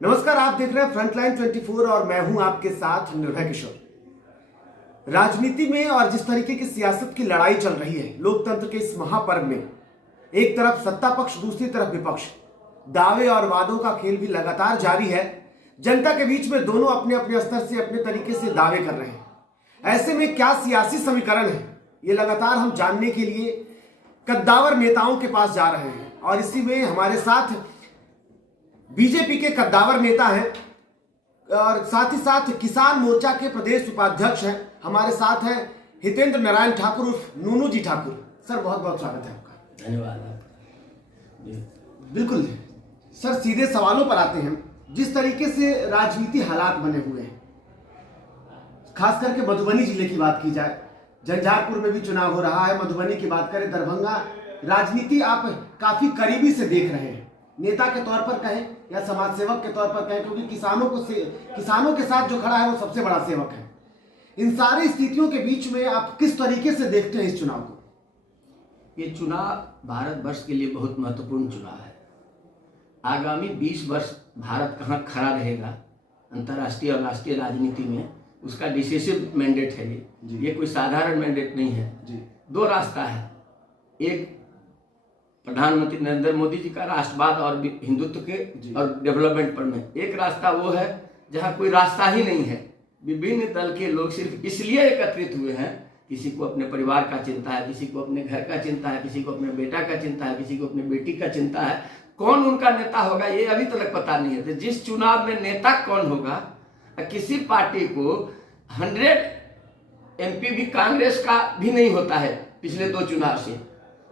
नमस्कार, आप देख रहे हैं फ्रंटलाइन 24 और मैं हूं आपके साथ निर्भय किशोर। राजनीति में और जिस तरीके की सियासत की लड़ाई चल रही है लोकतंत्र के इस महापर्व में, एक तरफ सत्ता पक्ष, दूसरी तरफ विपक्ष, दावे और वादों का खेल भी लगातार जारी है। जनता के बीच में दोनों अपने अपने स्तर से अपने तरीके से दावे कर रहे हैं। ऐसे में क्या सियासी समीकरण है, ये लगातार हम जानने के लिए कद्दावर नेताओं के पास जा रहे हैं। और इसी में हमारे साथ बीजेपी के कद्दावर नेता हैं और साथ ही साथ किसान मोर्चा के प्रदेश उपाध्यक्ष हैं। हमारे साथ हैं हितेंद्र नारायण ठाकुर उर्फ नूनू जी ठाकुर। सर, बहुत बहुत स्वागत है आपका। धन्यवाद। बिल्कुल सर, सीधे सवालों पर आते हैं। जिस तरीके से राजनीति हालात बने हुए हैं, खास करके मधुबनी जिले की बात की जाए, झंझारपुर में भी चुनाव हो रहा है, मधुबनी की बात करें, दरभंगा, राजनीति आप काफी करीबी से देख रहे हैं, नेता के तौर पर कहें या समाज सेवक के तौर पर कहें, क्योंकि किसानों के साथ जो खड़ा है वो सबसे बड़ा सेवक है। इन सारी स्थितियों के बीच में आप किस तरीके से देखते हैं इस चुनाव को? ये चुनाव भारतवर्ष के लिए बहुत महत्वपूर्ण चुनाव है। आगामी 20 वर्ष भारत कहाँ खड़ा रहेगा अंतर्राष्ट्रीय और राष्ट्रीय राजनीति में, उसका डिसिसिव मैंडेट है ये कोई साधारण मैंडेट नहीं है जी। दो रास्ता है, एक प्रधानमंत्री नरेंद्र मोदी जी का राष्ट्रवाद और हिंदुत्व के और डेवलपमेंट पर में, एक रास्ता वो है जहाँ कोई रास्ता ही नहीं है। विभिन्न दल के लोग सिर्फ इसलिए एकत्रित हुए हैं, किसी को अपने परिवार का चिंता है, किसी को अपने घर का चिंता है, किसी को अपने बेटा का चिंता है, किसी को अपने बेटी का चिंता है। कौन उनका नेता होगा ये अभी तक पता नहीं है। तो जिस चुनाव में नेता कौन होगा, किसी पार्टी को 100 MP भी कांग्रेस का भी नहीं होता है पिछले 2 चुनाव से,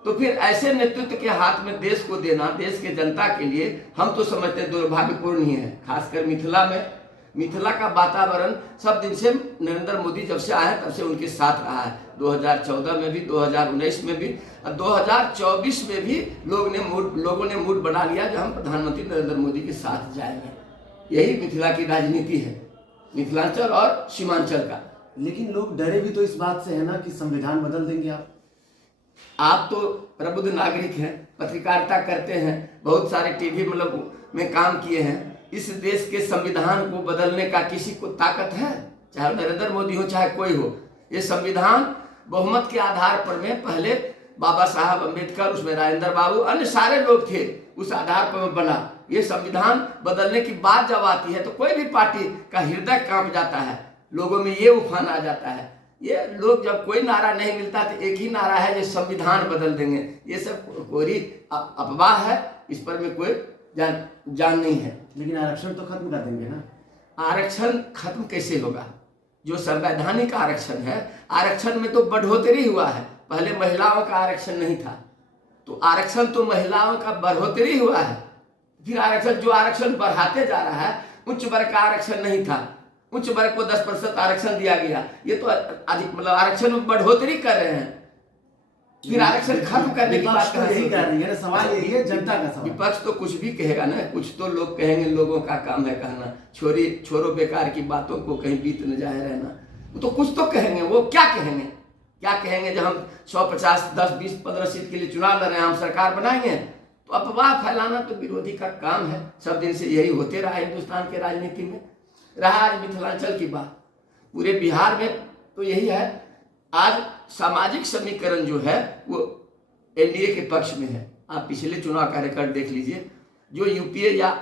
तो फिर ऐसे नेतृत्व के हाथ में देश को देना, देश के जनता के लिए हम तो समझते दुर्भाग्यपूर्ण ही है। खासकर मिथिला में, मिथिला का वातावरण सब दिन से नरेंद्र मोदी जब से आए तब से उनके साथ रहा है। 2014 में भी, 2019 में भी और 2024 में भी लोगों ने मूड बना लिया कि हम प्रधानमंत्री नरेंद्र मोदी के साथ जाएंगे। यही मिथिला की राजनीति है, मिथिलांचल और सीमांचल का। लेकिन लोग डरे भी तो इस बात से है ना कि संविधान बदल देंगे आप तो प्रबुद्ध नागरिक हैं, पत्रकारिता करते हैं, बहुत सारे टीवी में काम किए हैं। इस देश के संविधान को बदलने का किसी को ताकत है? चाहे नरेंद्र मोदी हो चाहे कोई हो, ये संविधान बहुमत के आधार पर में पहले बाबा साहब अम्बेडकर, उसमें राजेंद्र बाबू, अन्य सारे लोग थे, उस आधार पर में बना। ये संविधान बदलने की बात जब आती है तो कोई भी पार्टी का हृदय कांप जाता है, लोगों में ये उफान आ जाता है। ये लोग जब कोई नारा नहीं मिलता तो एक ही नारा है, जो संविधान बदल देंगे। ये सब कोई अफवाह है, इस पर में कोई जान नहीं है। लेकिन आरक्षण तो खत्म कर देंगे ना? आरक्षण खत्म कैसे होगा? जो संवैधानिक आरक्षण है, आरक्षण में तो बढ़ोतरी हुआ है। पहले महिलाओं का आरक्षण नहीं था, तो आरक्षण तो महिलाओं का बढ़ोतरी हुआ है। फिर आरक्षण, जो आरक्षण बढ़ाते जा रहा है, उच्च वर्ग का आरक्षण नहीं था, उच्च वर्ग को 10% आरक्षण दिया गया। ये तो अधिक आरक्षण में बढ़ोतरी कर रहे हैं, फिर आरक्षण खत्म करने की बात यही कर रही है। सवाल यही है, जनता का सवाल। विपक्ष तो कुछ भी कहेगा ना, कुछ तो लोग कहेंगे, लोगों का काम है कहना, छोड़ो बेकार की बातों को, कहीं बीत न जाए रहना। तो कुछ तो कहेंगे। वो क्या कहेंगे? जब हम 100, 50, 10, 20, 15 सीट के लिए चुनाव लड़ रहे हैं, हम सरकार बनाएंगे, तो अफवाह फैलाना तो विरोधी का काम है। सब दिन से यही होते रहा हिंदुस्तान के राजनीति में। रहा आज मिथिलांचल की बात, पूरे बिहार में तो यही है। आज सामाजिक समीकरण जो है वो NDA के पक्ष में है। आप पिछले चुनाव का रिकॉर्ड देख लीजिए। जो यूपीए या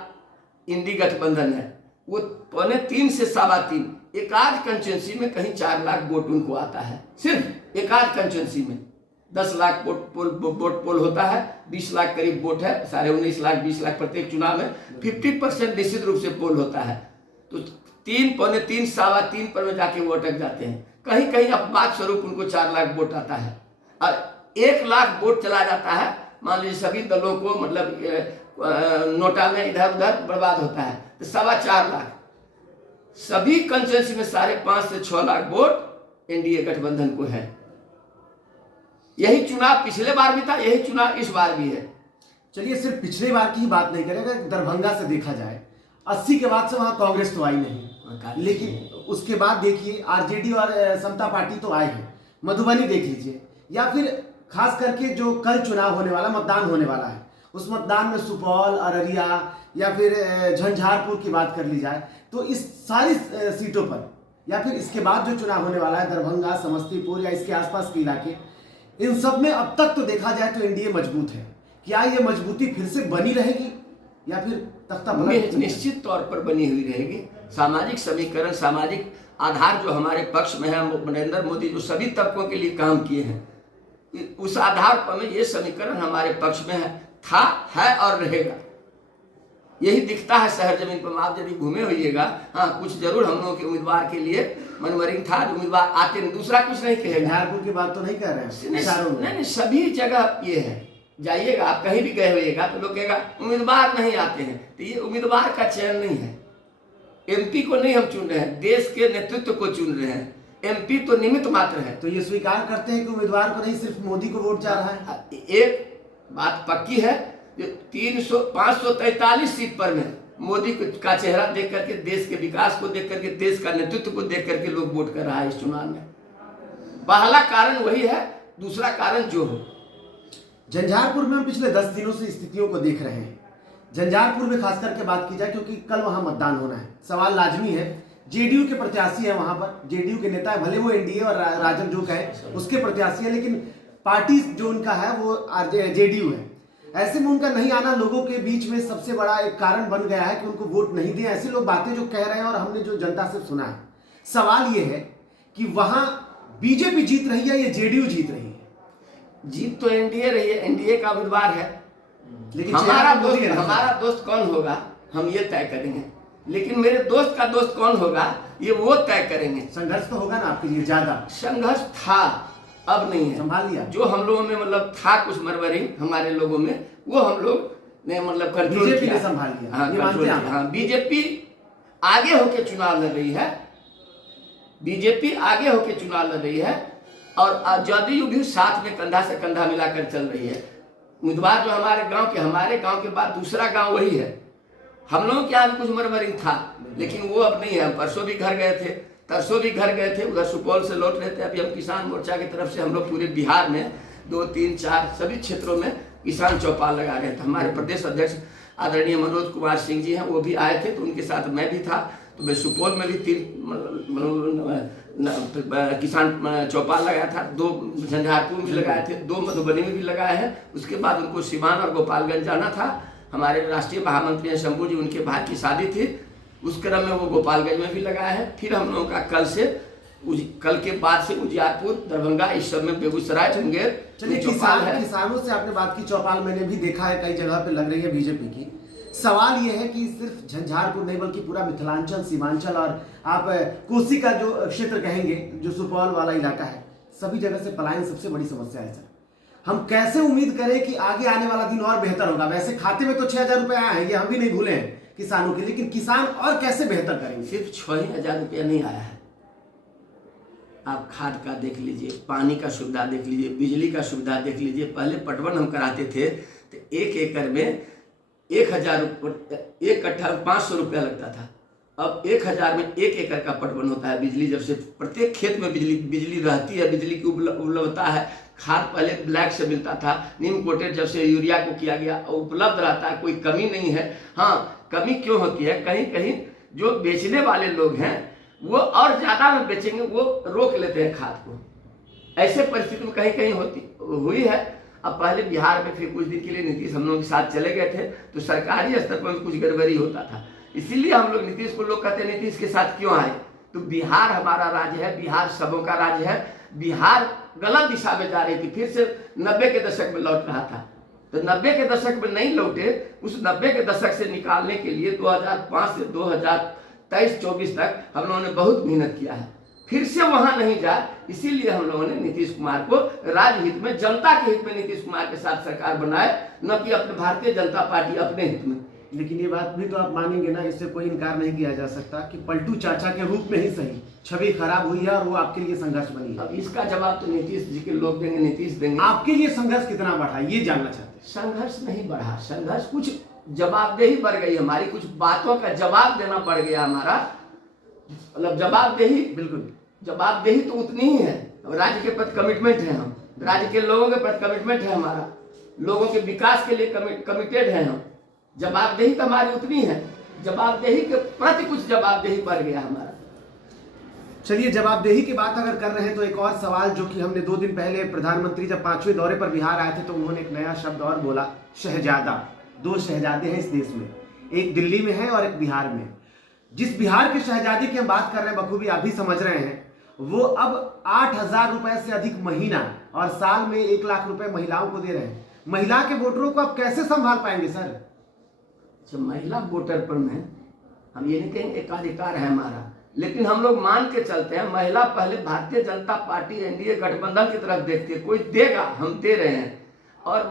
इंडी गठबंधन है वो 3.25 से 3.25, एक आध कंस्टिट्यूंसी में कहीं 4 लाख वोट उनको आता है। सिर्फ एक आध कंस्टिट्यूंसी में 10 लाख वोट पोल होता है, 20 लाख करीब वोट है, 19.5 लाख 20 लाख प्रत्येक चुनाव में 50% निश्चित रूप से पोल होता है। तो 3, 3.25, 3.25 पर में जाके वो अटक जाते हैं। कहीं कहीं अपवाद स्वरूप उनको 4 लाख वोट आता है और 1 लाख वोट चला जाता है। मान लीजिए सभी दलों को नोटा में इधर उधर बर्बाद होता है, तो 4.25 लाख। सभी कंस्टिट्यूंसी में 5.5 से 6 लाख वोट NDA गठबंधन को है। यही चुनाव पिछले बार भी था, यही चुनाव इस बार भी है। चलिए, सिर्फ पिछले बार की ही बात नहीं करेंगे। दरभंगा से देखा जाए, 80 के बाद से वहां कांग्रेस तो आई नहीं, लेकिन उसके बाद देखिए RJD और समता पार्टी तो आए हैं। मधुबनी देख लीजिए, या फिर खास करके जो कल चुनाव होने वाला, मतदान होने वाला है, उस मतदान में सुपौल, अररिया या फिर झंझारपुर की बात कर ली जाए तो इस सारी सीटों पर, या फिर इसके बाद जो चुनाव होने वाला है दरभंगा, समस्तीपुर या इसके आसपास के इलाके, इन सब में अब तक तो देखा जाए तो एनडीए मजबूत है। क्या ये मजबूती फिर से बनी रहेगी या फिर तख्ता पलट? निश्चित तौर पर बनी हुई रहेगी। सामाजिक समीकरण, सामाजिक आधार जो हमारे पक्ष में है, नरेंद्र मोदी जो सभी तबकों के लिए काम किए हैं, उस आधार पर ये समीकरण हमारे पक्ष में है और रहेगा। यही दिखता है शहर जमीन पर। आप यदि घूमे होइएगा, हाँ कुछ जरूर हम लोगों के उम्मीदवार के लिए मनमरिंग था, जो उम्मीदवार आते नहीं, दूसरा कुछ नहीं कहेगा। झंझारपुर की बात तो नहीं कर रहे हैं, नहीं, सभी जगह ये है। जाइएगा आप, कहीं भी गए होइएगा तो लोग कहेगा उम्मीदवार नहीं आते हैं। तो ये उम्मीदवार का चयन नहीं है। एमपी को नहीं हम चुन रहे हैं, देश के नेतृत्व को चुन रहे हैं। एमपी तो निमित्त मात्र है। तो ये स्वीकार करते हैं कि उम्मीदवार को नहीं, सिर्फ मोदी को वोट जा रहा है। एक बात पक्की है, जो 543 सीट पर में मोदी का चेहरा देख करके, देश के विकास को देख करके, देश का नेतृत्व को देख करके लोग वोट कर रहा है इस चुनाव में। पहला कारण वही है, दूसरा कारण जो हो। झंझारपुर में हम पिछले 10 दिनों से स्थितियों को देख रहे हैं। झंझारपुर में खास करके बात की जाए, क्योंकि कल वहां मतदान होना है, सवाल लाजमी है। जेडीयू के प्रत्याशी है वहां पर, जेडीयू के नेता है, भले वो एनडीए और राजन जो का है उसके प्रत्याशी है, लेकिन पार्टी जो उनका है वो जेडीयू है। ऐसे में उनका नहीं आना लोगों के बीच में सबसे बड़ा एक कारण बन गया है कि उनको वोट नहीं दें। ऐसे लोग बातें जो कह रहे हैं और हमने जो जनता से सुना है, सवाल ये है कि वहां बीजेपी जीत रही है या जेडीयू जीत रही है? जीत तो एनडीए रही है, एनडीए का उम्मीदवार है, लेकिन हमारा दोस्त कौन होगा हम ये तय करेंगे। लेकिन मेरे दोस्त का दोस्त कौन होगा ये वो तय करेंगे। संघर्ष तो होगा ना आपके लिए? ज्यादा संघर्ष था, अब नहीं है। संभाल लिया जो हम लोगों में मतलब था कुछ मरमरी हमारे लोगों में, वो हम लोग ने मतलब कंट्रोल बीजेपी किया, ने संभाल लिया। हाँ कंट्रोल किया। हाँ, बीजेपी आगे होके चुनाव लड़ रही है, बीजेपी आगे होके चुनाव लड़ रही है और जदयू भी साथ में कंधा से कंधा मिलाकर चल रही है। उम्मीदवार जो हमारे गांव के बाद दूसरा गांव वही है। हम लोगों के यहाँ भी कुछ मरमरिंग था, लेकिन वो अब नहीं है। परसों भी घर गए थे, तरसों भी घर गए थे, उधर सुपौल से लौट रहे थे। अभी हम किसान मोर्चा की तरफ से हम लोग पूरे बिहार में 2, 3, 4 सभी क्षेत्रों में किसान चौपाल लगा रहे थे। हमारे प्रदेश अध्यक्ष आदरणीय मनोज कुमार सिंह जी हैं, वो भी आए थे, तो उनके साथ मैं भी था। तो मैं सुपौल में भी 3 किसान चौपाल लगाया था, 2 झंझारपुर में लगाए थे, 2 मधुबनी में भी लगाए हैं। उसके बाद उनको सिवान और गोपालगंज जाना था। हमारे राष्ट्रीय महामंत्री हैं शंभू जी, उनके भाई की शादी थी, उस क्रम में वो गोपालगंज में भी लगाया है। फिर हम लोगों का कल के बाद से उजियारपुर, दरभंगा, इस सब में बेगूसराय, मुंगेर। चलिए किसानों से आपने बात की, चौपाल मैंने भी देखा है कई जगह पे लग रही है बीजेपी की। सवाल यह है कि सिर्फ झंझारपुर नहीं बल्कि पूरा मिथिलांचल, सीमांचल और आप कोसी का जो क्षेत्र कहेंगे, जो सुपौल वाला इलाका है, सभी जगह से पलायन सबसे बड़ी समस्या है सर। हम कैसे उम्मीद करें कि आगे आने वाला दिन और बेहतर होगा? वैसे खाते में तो 6000 रुपए आया है, ये हम भी नहीं भूले हैं किसानों के, लेकिन किसान और कैसे बेहतर करेंगे? सिर्फ 6000 रुपया नहीं आया है। आप खाद का देख लीजिए, पानी का सुविधा देख लीजिए, बिजली का सुविधा देख लीजिए। पहले पटवन हम कराते थे तो 1 एकड़ में 1000 रुपये, 1 कट्ठा 500 रुपया लगता था। अब 1000 में 1 एकड़ का पटवन होता है। बिजली जब से प्रत्येक खेत में बिजली रहती है, बिजली की उपलब्धता है। खाद पहले ब्लैक से मिलता था, नीम कोटेड जब से यूरिया को किया गया उपलब्ध रहता है, कोई कमी नहीं है। हाँ, कमी क्यों होती है? कहीं कहीं जो बेचने वाले लोग हैं वो और ज्यादा में बेचेंगे, वो रोक लेते हैं खाद को। ऐसे परिस्थिति में कहीं कहीं हुई है। अब पहले बिहार में फिर कुछ दिन के लिए नीतीश हम लोग के साथ चले गए थे, तो सरकारी स्तर पर कुछ गड़बड़ी होता था, इसीलिए हम लोग नीतीश को लोग कहते हैं नीतीश के साथ क्यों आए। तो बिहार हमारा राज्य है, बिहार सबों का राज्य है। बिहार गलत दिशा में जा रही थी, फिर से 90 के दशक में लौट रहा था। तो 90 के दशक में नहीं लौटे, उस 90 के दशक से निकालने के लिए 2005 से 2023-24 तक हम लोगों ने बहुत मेहनत किया है, फिर से वहां नहीं जाए। इसीलिए हम लोगों ने नीतीश कुमार को राजहित में, जनता के हित में नीतीश कुमार के साथ सरकार बनाए, न कि अपने भारतीय जनता पार्टी अपने हित में। लेकिन ये बात भी तो आप मानेंगे ना, इससे कोई इनकार नहीं किया जा सकता कि पलटू चाचा के रूप में ही सही छवि खराब हुई है और वो आपके लिए संघर्ष बनी है। अब इसका जवाब तो नीतीश जी के लोग देंगे, नीतीश देंगे। आपके लिए संघर्ष कितना बढ़ा ये जानना चाहते हैं? संघर्ष नहीं बढ़ा, संघर्ष कुछ जवाबदेही बढ़ गई हमारी, कुछ बातों का जवाब देना पड़ गया हमारा। मतलब जवाबदेही, बिल्कुल जवाबदेही तो उतनी ही है। राज्य के प्रति कमिटमेंट है, हम राज्य के लोगों के प्रति कमिटमेंट है हमारा। लोगों के विकास के लिए कमिटेड हैं हम। जवाबदेही तो हमारी उतनी है, जवाबदेही के प्रति कुछ जवाबदेही बढ़ गया हमारा। चलिए, जवाबदेही की बात अगर कर रहे हैं तो एक और सवाल जो कि हमने 2 दिन पहले प्रधानमंत्री जब 5वें दौरे पर बिहार आए थे तो उन्होंने एक नया शब्द और बोला, शहजादा। 2 शहजादे हैं इस देश में, एक दिल्ली में है और एक बिहार में। जिस बिहार के शहजादे की हम बात कर रहे हैं, बखूबी आप भी समझ रहे हैं, वो अब 8,000 रुपए से अधिक महीना और साल में 1 लाख रुपए महिलाओं को दे रहे हैं। महिला के वोटरों को आप कैसे संभाल पाएंगे सर? अच्छा, महिला वोटर पर में हम ये नहीं कहेंगे एकाधिकार है हमारा, लेकिन हम लोग मान के चलते हैं महिला पहले भारतीय जनता पार्टी एनडीए गठबंधन की तरफ देखती है, कोई देगा, हम दे रहे हैं। और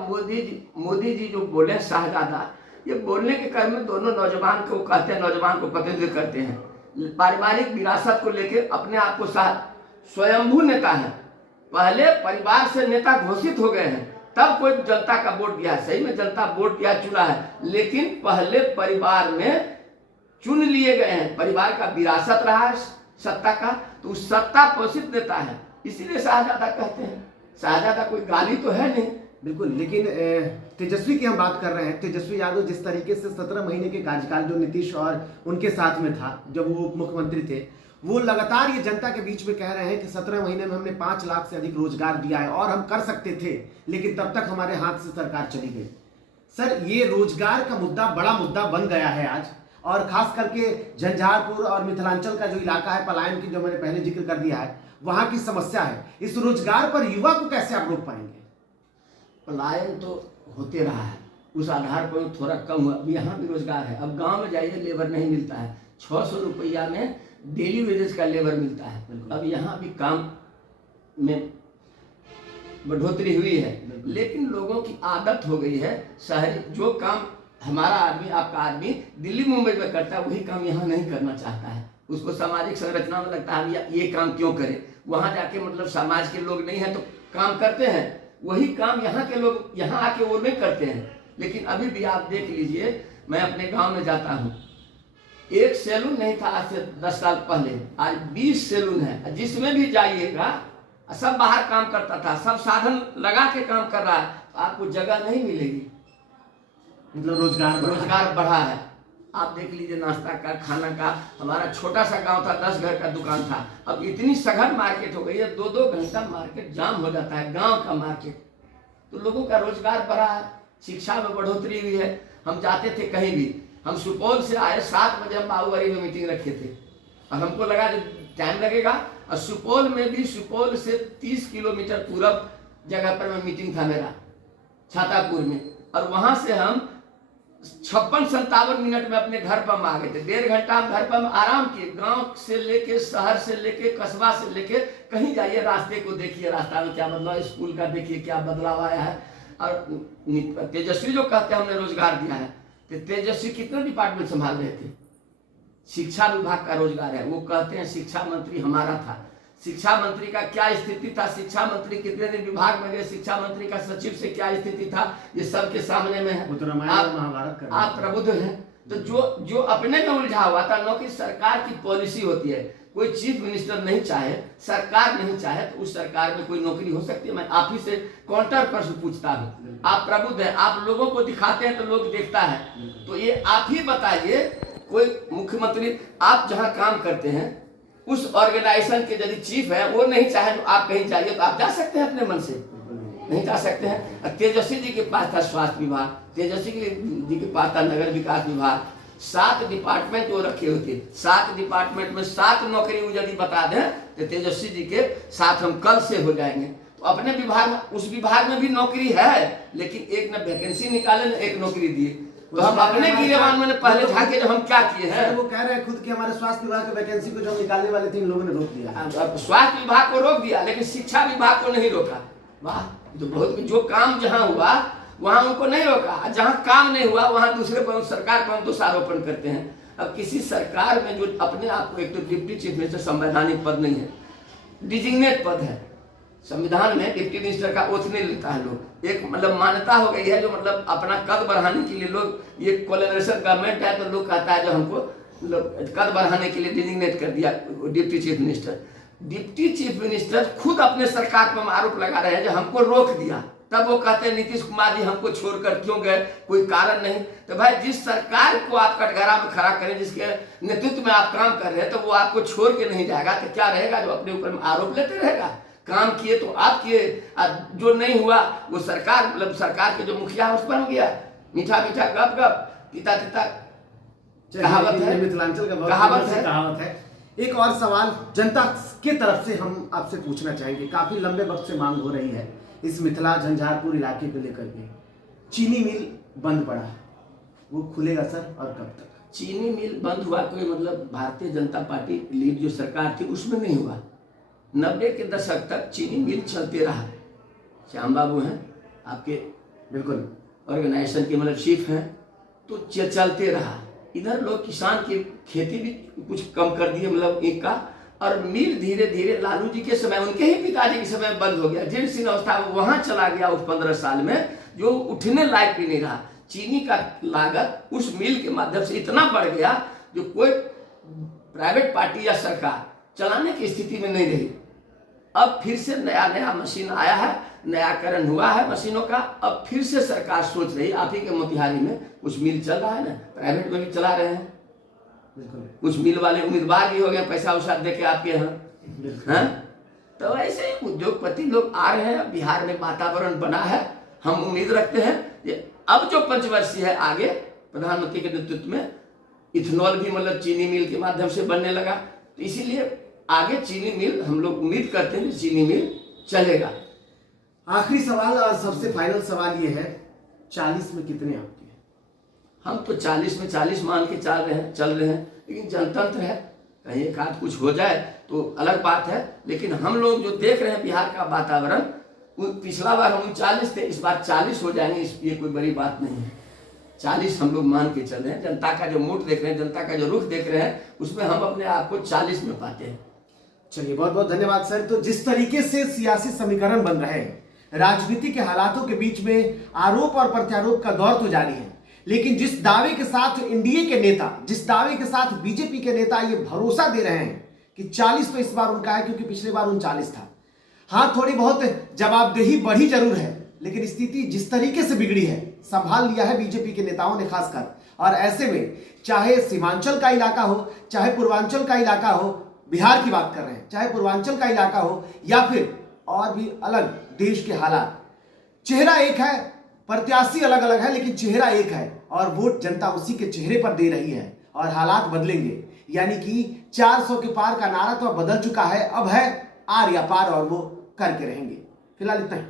मोदी जी जो बोले शहजादा, ये बोलने के क्रम में दोनों नौजवान को कहते हैं, नौजवान को प्रतिनिधित्व करते हैं। पारिवारिक विरासत को लेकर अपने आप को स्वयंभू नेता है, पहले परिवार से नेता घोषित हो गए हैं, तब कोई जनता का वोट दिया है। सही में जनता वोट दिया, चुना है, लेकिन पहले परिवार में चुन लिए गए हैं। परिवार का विरासत रहा है सत्ता का, तो उस सत्ता पोषित नेता है, इसीलिए शहजादा कहते हैं। शहजादा कोई गाली तो है नहीं। बिल्कुल, लेकिन तेजस्वी की हम बात कर रहे हैं। तेजस्वी यादव जिस तरीके से 17 महीने के कार्यकाल जो नीतीश और उनके साथ में था, जब वो मुख्यमंत्री थे, वो लगातार ये जनता के बीच में कह रहे हैं कि 17 महीने में हमने 5 लाख से अधिक रोजगार दिया है और हम कर सकते थे, लेकिन तब तक हमारे हाथ से सरकार चली गई। सर, ये रोजगार का मुद्दा बड़ा मुद्दा बन गया है आज, और खास करके झंझारपुर और मिथिलांचल का जो इलाका है, पलायन की जो मैंने पहले जिक्र कर दिया है, वहां की समस्या है। इस रोजगार पर युवा को कैसे आप रोक पाएंगे? पलायन तो होते रहा है, उस आधार पर थोड़ा कम हुआ। अब यहाँ भी रोजगार है। अब गांव में जाइए, लेबर नहीं मिलता है, 600 रुपया में डेली वेजेस का लेबर मिलता है। अब यहाँ भी काम में बढ़ोतरी हुई है, लेकिन लोगों की आदत हो गई है शहरी, जो काम हमारा आदमी, आपका आदमी दिल्ली मुंबई में करता है, वही काम यहाँ नहीं करना चाहता है। उसको सामाजिक संरचना में लगता है हम ये काम क्यों करें, वहाँ जाके मतलब समाज के लोग नहीं हैं तो काम करते हैं, वही काम यहाँ के लोग यहाँ आके वो नहीं करते हैं। लेकिन अभी भी आप देख लीजिए, मैं अपने गांव में जाता हूँ, एक सैलून नहीं था आज से 10 साल पहले, आज 20 सैलून है। जिसमें भी जाइएगा सब बाहर काम करता था, सब साधन लगा के काम कर रहा है, तो आपको जगह नहीं मिलेगी। मतलब रोजगार बढ़ा है। आप देख लीजिए, नाश्ता का, खाना का, हमारा छोटा सा गांव था, 10 घर का दुकान था, अब इतनी सघन मार्केट हो गई है, 2-2 घंटा मार्केट जाम हो जाता है, गांव का मार्केट। तो लोगों का रोजगार बढ़ा है, शिक्षा में बढ़ोतरी हुई है। हम जाते थे कहीं भी, हम सुपौल से आए 7 बजे, हम बाबूबारी में मीटिंग रखे थे, और हमको लगा जो टाइम लगेगा, और सुपौल में भी, सुपौल से 30 किलोमीटर पूरब जगह पर मैं मीटिंग था मेरा, छातापुर में, और वहां से हम 56-57 मिनट में अपने घर पर आ गए थे। 1.5 घंटा हम घर पर आराम किए। गांव से लेके, शहर से लेके, कस्बा से लेके, कहीं जाइए रास्ते को देखिए, रास्ता में क्या बदलाव, स्कूल का देखिए क्या बदलाव आया है। और तेजस्वी जो कहते हैं हमने रोजगार दिया है, तो तेजस्वी कितने डिपार्टमेंट संभाल रहे थे? शिक्षा विभाग का रोजगार है, वो कहते हैं शिक्षा मंत्री हमारा था। शिक्षा मंत्री का क्या स्थिति था, शिक्षा मंत्री कितने दिन विभाग में गए, शिक्षा मंत्री का सचिव से क्या स्थिति था, ये सबके सामने में है। तो महाभारत आप प्रबुद्ध हैं, तो जो अपने में उलझा हुआ था, नौकरी सरकार की पॉलिसी होती है, कोई चीफ मिनिस्टर नहीं चाहे, सरकार नहीं चाहे, तो उस सरकार में कोई नौकरी हो सकती है? मैं आप ही से काउंटर प्रश्न पूछता हूँ। आप प्रबुद्ध हैं, आप लोगों को दिखाते हैं तो लोग देखता है, तो ये आप ही बताइए, कोई मुख्यमंत्री, आप जहाँ काम करते हैं उस ऑर्गेनाइजेशन के यदि चीफ है, वो नहीं चाहे तो आप कहीं जाइए, तो आप जा सकते हैं अपने मन से? नहीं जा सकते हैं। तेजस्वी जी के पास था स्वास्थ्य विभाग, तेजस्वी जी के पास था नगर विकास विभाग, 7 डिपार्टमेंट वो रखे हुए थे। 7 डिपार्टमेंट में 7 नौकरी वो यदि बता दें तो तेजस्वी जी के साथ हम कल से हो जाएंगे। तो अपने विभाग में, उस विभाग में भी नौकरी है, लेकिन एक न वैकेंसी निकाले न एक नौकरी दिए। तो हम अपने गिरेबान में पहले झाके जो हम क्या किए हैं, वो कह रहे हैं खुद कि हमारे स्वास्थ्य विभाग की वैकेंसी को जो निकालने वाले थे, इन लोगों ने रोक दिया। स्वास्थ्य विभाग को रोक दिया, लेकिन शिक्षा विभाग को नहीं रोका। वाह, तो बहुत, जो काम जहां हुआ वहां उनको नहीं रोका, जहां काम नहीं हुआ वहां दूसरे पर, सरकार पर दोषारोपण करते हैं। अब किसी सरकार में जो अपने आप को, एक तो डिप्टी चीफ मिनिस्टर संवैधानिक पद नहीं है, डिजिग्नेट पद है। संविधान में डिप्टी मिनिस्टर का ओथ नहीं लेता है लोग, एक मतलब मान्यता हो गई है, जो मतलब अपना कद बढ़ाने के लिए लोग, ये कोलैबोरेशन गवर्नमेंट है, तो लोग कहता है जो हमको कद बढ़ाने के लिए डिजिग्नेट कर दिया deputy chief minister. Deputy chief minister खुद अपने सरकार पर आरोप लगा रहे हैं जो हमको रोक दिया, तब वो कहते हैं नीतीश कुमार जी हमको छोड़कर क्यों गए, कोई कारण नहीं। तो भाई जिस सरकार को आप कटघरा में खड़ा करें, जिसके नेतृत्व में आप काम कर रहे हैं, तो वो आपको छोड़ के नहीं जाएगा तो क्या रहेगा, जो अपने ऊपर आरोप लेते रहेगा। काम किए तो आप किए, जो नहीं हुआ वो सरकार, मतलब सरकार के जो मुखिया है उस पर हो गया। मीठा मीठा गप गप, तीता तीता कहावत है, मिथिलांचल का कहावत है। एक और सवाल जनता के तरफ से हम आपसे पूछना चाहेंगे, काफी लंबे वक्त से मांग हो रही है इस मिथिला झंझारपुर इलाके को लेकर के। चीनी मिल बंद पड़ा, वो खुलेगा सर, और कब तक? चीनी मिल बंद हुआ कोई मतलब भारतीय जनता पार्टी लीड जो सरकार थी उसमें नहीं हुआ। 90 के दशक तक चीनी मिल चलते रहा। श्याम बाबू हैं आपके बिल्कुल ऑर्गेनाइजेशन के मतलब चीफ हैं, तो चलते रहा। इधर लोग किसान की खेती भी कुछ कम कर दिए, मतलब एक का, और मिल धीरे धीरे लालू जी के समय, उनके ही पिताजी के समय बंद हो गया। जीर्ण शीर्ण अवस्था वहां चला गया उस 15 साल में, जो उठने लायक भी नहीं रहा। चीनी का लागत उस मिल के माध्यम से इतना बढ़ गया जो कोई प्राइवेट पार्टी या सरकार चलाने की स्थिति में नहीं रही। अब फिर से नया नया मशीन आया है, नयाकरण हुआ है मशीनों का। अब फिर से सरकार सोच रही, आप ही के मोतिहारी में कुछ मिल चल रहा है ना, प्राइवेट में भी चला रहे हैं। कुछ मिल वाले उम्मीदवार भी हो गए पैसा उसा दे के आपके यहाँ। तो ऐसे ही उद्योगपति लोग आ रहे हैं। बिहार में वातावरण बना है। हम उम्मीद रखते हैं कि अब जो पंचवर्षीय है आगे प्रधानमंत्री के नेतृत्व में, इथेनॉल भी मतलब चीनी मिल के माध्यम से बनने लगा, तो इसीलिए आगे चीनी मिल हम लोग उम्मीद करते हैं कि चीनी मिल चलेगा। आखिरी सवाल और सबसे फाइनल सवाल ये है, 40 में कितने आपके? हम तो 40 में 40 मान के चल रहे हैं, लेकिन जनतंत्र है, कहीं एक आध कुछ हो जाए तो अलग बात है। लेकिन हम लोग जो देख रहे हैं बिहार का वातावरण, पिछला बार हम 39 थे, इस बार 40 हो जाएंगे, ये कोई बड़ी बात नहीं है। 40 हम लोग मान के चल रहे हैं। जनता का जो मूड देख रहे हैं, जनता का जो रुख देख रहे हैं, उसमें हम अपने आप को 40 में पाते हैं। चलिए, बहुत बहुत धन्यवाद सर। तो जिस तरीके से सियासी समीकरण बन रहे हैं, राजनीति के हालातों के बीच में आरोप और प्रत्यारोप का दौर तो जारी है, लेकिन जिस दावे के साथ एनडीए के नेता, जिस दावे के साथ बीजेपी के नेता ये भरोसा दे रहे हैं कि 40 तो इस बार उनका है, क्योंकि पिछले बार 39 था। हाँ, थोड़ी बहुत जवाबदेही बढ़ी जरूर है, लेकिन स्थिति जिस तरीके से बिगड़ी है, संभाल लिया है बीजेपी के नेताओं ने खासकर। और ऐसे में चाहे सीमांचल का इलाका हो, चाहे पूर्वांचल का इलाका हो, बिहार की बात कर रहे हैं, चाहे पूर्वांचल का इलाका हो या फिर और भी अलग देश के हालात, चेहरा एक है, प्रत्याशी अलग अलग है, लेकिन चेहरा एक है और वोट जनता उसी के चेहरे पर दे रही है। और हालात बदलेंगे, यानी कि 400 के पार का नारा तो अब बदल चुका है, अब है आर या पार, और वो करके रहेंगे। फिलहाल इतना ही।